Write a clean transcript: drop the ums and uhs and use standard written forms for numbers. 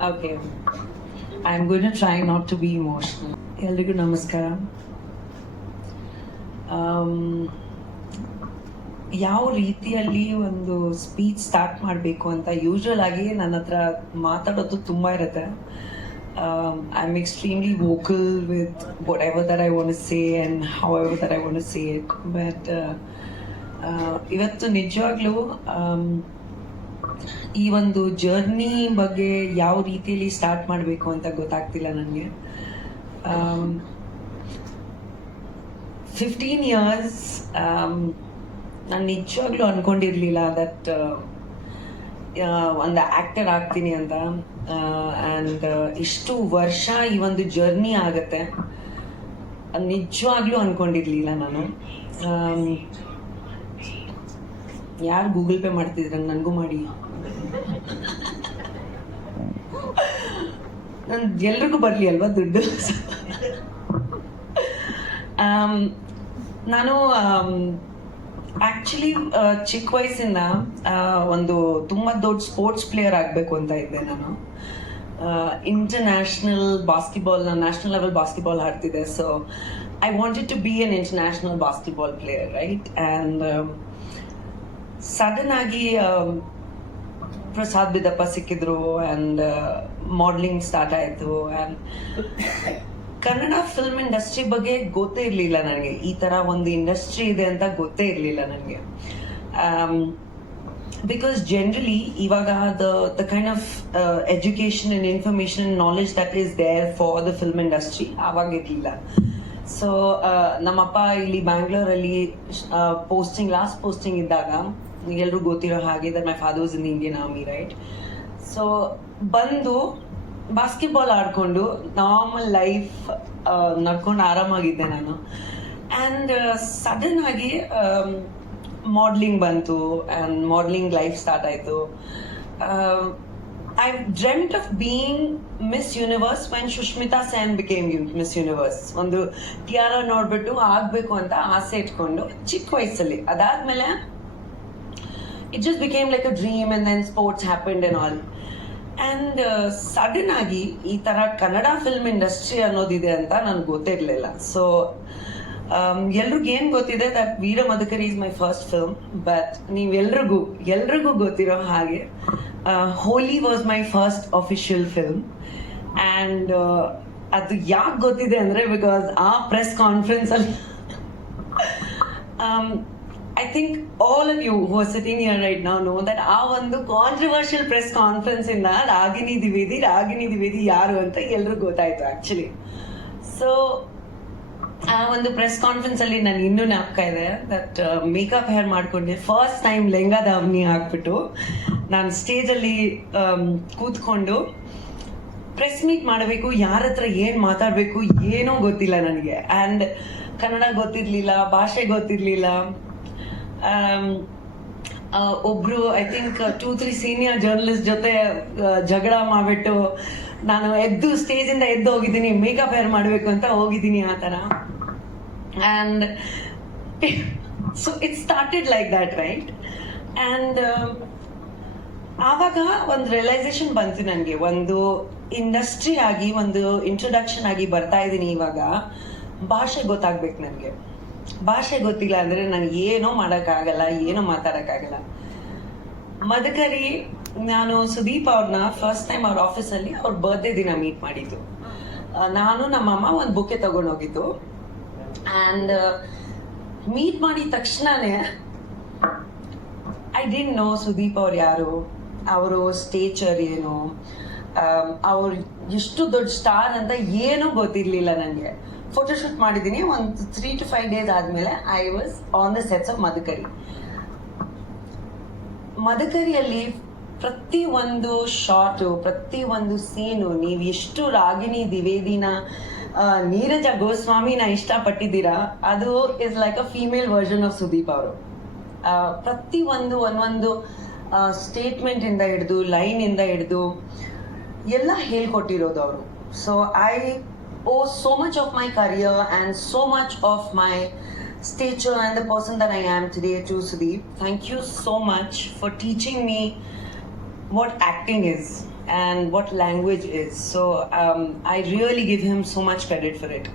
Okay, I'm going to try not to be emotional. ಎಲ್ರಿಗೂ ನಮಸ್ಕಾರ. ಯಾವ ರೀತಿಯಲ್ಲಿ ಒಂದು ಸ್ಪೀಚ್ ಸ್ಟಾರ್ಟ್ ಮಾಡಬೇಕು ಅಂತ ಯೂಶ್ವಲ್ ಆಗಿ ನನ್ನ ಹತ್ರ ಮಾತಾಡೋದು ತುಂಬ ಇರುತ್ತೆ. I am extremely vocal with whatever that I want to say and however that I want to say it. But ಇವತ್ತು ನಿಜವಾಗ್ಲೂ ಈ ಒಂದು ಜರ್ನಿ ಬಗ್ಗೆ ಯಾವ ರೀತಿಯಲ್ಲಿ ಸ್ಟಾರ್ಟ್ ಮಾಡಬೇಕು ಅಂತ ಗೊತ್ತಾಗ್ತಿಲ್ಲ ನನಗೆ. 15 years ನಾನು ನಿಜವಾಗ್ಲೂ ಅಂದ್ಕೊಂಡಿರಲಿಲ್ಲ ದಟ್ ಒಂದು ಆ್ಯಕ್ಟರ್ ಆಗ್ತೀನಿ ಅಂತ. ಆ್ಯಂಡ್ ಇಷ್ಟು ವರ್ಷ ಈ ಒಂದು ಜರ್ನಿ ಆಗತ್ತೆ ನಿಜವಾಗ್ಲೂ ಅಂದ್ಕೊಂಡಿರಲಿಲ್ಲ ನಾನು. ಯಾರು ಗೂಗಲ್ ಪೇ ಮಾಡ್ತಿದ್ರ ನನಗೂ ಮಾಡಿ. ಎಲ್ರಿಗೂ ಬರಲಿ ಅಲ್ವಾ ದುಡ್ಡು. ನಾನು ಆ್ಯಕ್ಚುಲಿ ಚಿಕ್ಕ ವಯಸ್ಸಿಂದ ಒಂದು ತುಂಬ ದೊಡ್ಡ ಸ್ಪೋರ್ಟ್ಸ್ ಪ್ಲೇಯರ್ ಆಗಬೇಕು ಅಂತ ಇದ್ದೆ ನಾನು. ಇಂಟರ್ನ್ಯಾಷನಲ್ ಬಾಸ್ಕೆಟ್ಬಾಲ್, ನಾನು ನ್ಯಾಷನಲ್ ಲೆವೆಲ್ ಬಾಸ್ಕೆಟ್ಬಾಲ್ ಆಡ್ತಿದ್ದೆ. So I wanted to be an international basketball player, right? And sudden ಆಗಿ ಪ್ರಸಾದ್ ಬಿದ್ದಪ್ಪ ಸಿಕ್ಕಿದ್ರು ಆ್ಯಂಡ್ ಮಾಡಲಿಂಗ್ ಸ್ಟಾರ್ಟ್ ಆಯಿತು. ಆ್ಯಂಡ್ ಕನ್ನಡ ಫಿಲ್ಮ್ ಇಂಡಸ್ಟ್ರಿ ಬಗ್ಗೆ ಗೊತ್ತೇ ಇರಲಿಲ್ಲ ನನಗೆ. ಈ ಥರ ಒಂದು ಇಂಡಸ್ಟ್ರಿ ಇದೆ ಅಂತ ಗೊತ್ತೇ ಇರಲಿಲ್ಲ ನನಗೆ. ಬಿಕಾಸ್ ಜನರಲಿ ಇವಾಗ the kind of education and information and knowledge that is there for the film industry ಆವಾಗ ಇರಲಿಲ್ಲ. ಸೊ ನಮ್ಮಪ್ಪ ಇಲ್ಲಿ ಬ್ಯಾಂಗ್ಳೂರಲ್ಲಿ ಲಾಸ್ಟ್ ಪೋಸ್ಟಿಂಗ್ ಇದ್ದಾಗ ಎಲ್ರಿಗೂ ಗೊತ್ತಿರೋ ಹಾಗೆ that my father was in the Indian army, right? So ಬಂದು ಬಾಸ್ಕೆಟ್ಬಾಲ್ ಆಡಿಕೊಂಡು ನಾರ್ಮಲ್ ಲೈಫ್ ನಡ್ಕೊಂಡು ಆರಾಮಾಗಿದ್ದೆ ನಾನು. ಆ್ಯಂಡ್ ಸಡನ್ ಆಗಿ ಮಾಡಲಿಂಗ್ ಬಂತು ಆ್ಯಂಡ್ ಮಾಡಲಿಂಗ್ ಲೈಫ್ ಸ್ಟಾರ್ಟ್ ಆಯಿತು. I dreamed of being miss universe when Sushmita Sen became miss universe. ಒಂದು TR ನೋಡ್ಬಿಟ್ಟು ಆಗಬೇಕು ಅಂತ ಆಸೆ ಇಟ್ಕೊಂಡು ಚಿಕ್ಕ ವಯಸ್ಸಲ್ಲಿ. ಅದಾದ್ಮೇಲೆ it just became like a dream and then sports happened and all. And sudden ಆಗಿ ಈ ಥರ ಕನ್ನಡ ಫಿಲ್ಮ್ ಇಂಡಸ್ಟ್ರಿ ಅನ್ನೋದಿದೆ ಅಂತ ನನಗೆ ಗೊತ್ತಿರಲಿಲ್ಲ. ಸೊ ಎಲ್ರಿಗೂ ಏನು ಗೊತ್ತಿದೆ that Veera Madakari is my first film. But ಎಲ್ರಿಗೂ ಗೊತ್ತಿರೋ ಹಾಗೆ Holi was my first official film. And ಅದು ಯಾಕೆ ಗೊತ್ತಿದೆ ಅಂದರೆ ಬಿಕಾಸ್ ಆ ಪ್ರೆಸ್ ಕಾನ್ಫರೆನ್ಸಲ್ಲಿ I think all of you who are sitting here right now know that ಆ ಒಂದು ಕಾಂಟ್ರವರ್ಷಿಯಲ್ ಪ್ರೆಸ್ ಕಾನ್ಫರೆನ್ಸ್ ಇಂದ ರಾಗಿಣಿ ದ್ವಿವೇದಿ ಯಾರು ಅಂತ ಎಲ್ರಿಗೂ ಗೊತ್ತಾಯ್ತು ಆಕ್ಚುಲಿ. ಸೊ ಆ ಒಂದು ಪ್ರೆಸ್ ಕಾನ್ಫರೆನ್ಸ್ ಅಲ್ಲಿ ನಾನು ಇನ್ನೂ ಜ್ಞಾಪಕ ಇದೆ ದಟ್ ಮೇಕಪ್ ಹೇರ್ ಮಾಡ್ಕೊಂಡೆ ಫಸ್ಟ್ ಟೈಮ್ ಲೆಹಂಗಾ ದಾವಣಿ ಹಾಕ್ಬಿಟ್ಟು ನಾನು ಸ್ಟೇಜಲ್ಲಿ ಕೂತ್ಕೊಂಡು ಪ್ರೆಸ್ ಮೀಟ್ ಮಾಡಬೇಕು, ಯಾರ ಹತ್ರ ಏನು ಮಾತಾಡಬೇಕು ಏನೂ ಗೊತ್ತಿಲ್ಲ ನನಗೆ. ಆ್ಯಂಡ್ ಕನ್ನಡ ಗೊತ್ತಿರಲಿಲ್ಲ, ಭಾಷೆ ಗೊತ್ತಿರಲಿಲ್ಲ. ಒಬ್ರು ಐ ಥಿಂಕ್ 2-3 ಸೀನಿಯರ್ ಜರ್ನಲಿಸ್ಟ್ ಜೊತೆ ಜಗಳ ಮಾಡಿಬಿಟ್ಟು ನಾನು ಸ್ಟೇಜಿಂದ ಎದ್ದು ಹೋಗಿದ್ದೀನಿ, ಮೇಕಪ್ ಹೇರ್ ಮಾಡಬೇಕು ಅಂತ ಹೋಗಿದ್ದೀನಿ ಆ ಥರ. And so it started like that, right? And ಆವಾಗ ಒಂದು ರಿಯಲೈಸೇಷನ್ ಬಂತು ನನಗೆ. ಒಂದು ಇಂಡಸ್ಟ್ರಿ ಆಗಿ, ಒಂದು ಇಂಟ್ರೊಡಕ್ಷನ್ ಆಗಿ ಬರ್ತಾ ಇದ್ದೀನಿ ಇವಾಗ. ಭಾಷೆ ಗೊತ್ತಾಗ್ಬೇಕು ನನಗೆ. ಭಾಷೆ ಗೊತ್ತಿಲ್ಲ ಅಂದರೆ ನನಗೆ ಏನೋ ಮಾಡೋಕ್ಕಾಗಲ್ಲ, ಏನೋ ಮಾತಾಡೋಕ್ಕಾಗಲ್ಲ. ಮದಕರಿ ನಾನು ಸುದೀಪ್ ಅವ್ರನ್ನ ಫಸ್ಟ್ ಟೈಮ್ ಅವ್ರ ಆಫೀಸಲ್ಲಿ ಅವ್ರ ಬರ್ತ್ಡೇ ದಿನ ಮೀಟ್ ಮಾಡಿದ್ದು. ನಾನು ನಮ್ಮಮ್ಮ ಒಂದು ಬುಕ್ಕೆ ತಗೊಂಡೋಗಿದ್ದು. ಆ್ಯಂಡ್ ಮೀಟ್ ಮಾಡಿದ ತಕ್ಷಣನೇ ಐ ಡಿಡ್ಂಟ್ ನೋ ಸುದೀಪ್ ಅವ್ರು ಯಾರು, ಅವರು ಸ್ಟೇಚರ್ ಏನು, ಅವ್ರು ಎಷ್ಟು ದೊಡ್ಡ ಸ್ಟಾರ್ ಅಂತ ಏನೂ ಗೊತ್ತಿರಲಿಲ್ಲ ನನಗೆ. ಫೋಟೋಶೂಟ್ ಮಾಡಿದ್ದೀನಿ. ಒಂದು 3 to 5 days ಆದಮೇಲೆ I was on the sets of ಮದಕರಿಯಲ್ಲಿ ಪ್ರತಿ ಒಂದು ಶಾರ್ಟು, ಪ್ರತಿ ಒಂದು ಸೀನು ನೀವು ಎಷ್ಟು ರಾಗಿಣಿ ದ್ವಿವೇದಿನ, ನೀರಜ ಗೋಸ್ವಾಮಿನ ಇಷ್ಟಪಟ್ಟಿದ್ದೀರಾ, ಅದು is like a female version of Sudeep ಅವರು. ಪ್ರತಿ ಒಂದೊಂದು ಸ್ಟೇಟ್ಮೆಂಟಿಂದ ಹಿಡಿದು, ಲೈನಿಂದ ಹಿಡಿದು ಎಲ್ಲ ಹೇಳ್ಕೊಟ್ಟಿರೋದು ಅವರು. So I owe so much of my career and so much of my stature and the person that I am today to Sudeep. Thank you so much for teaching me what acting is. and what language is. So I really give him so much credit for it.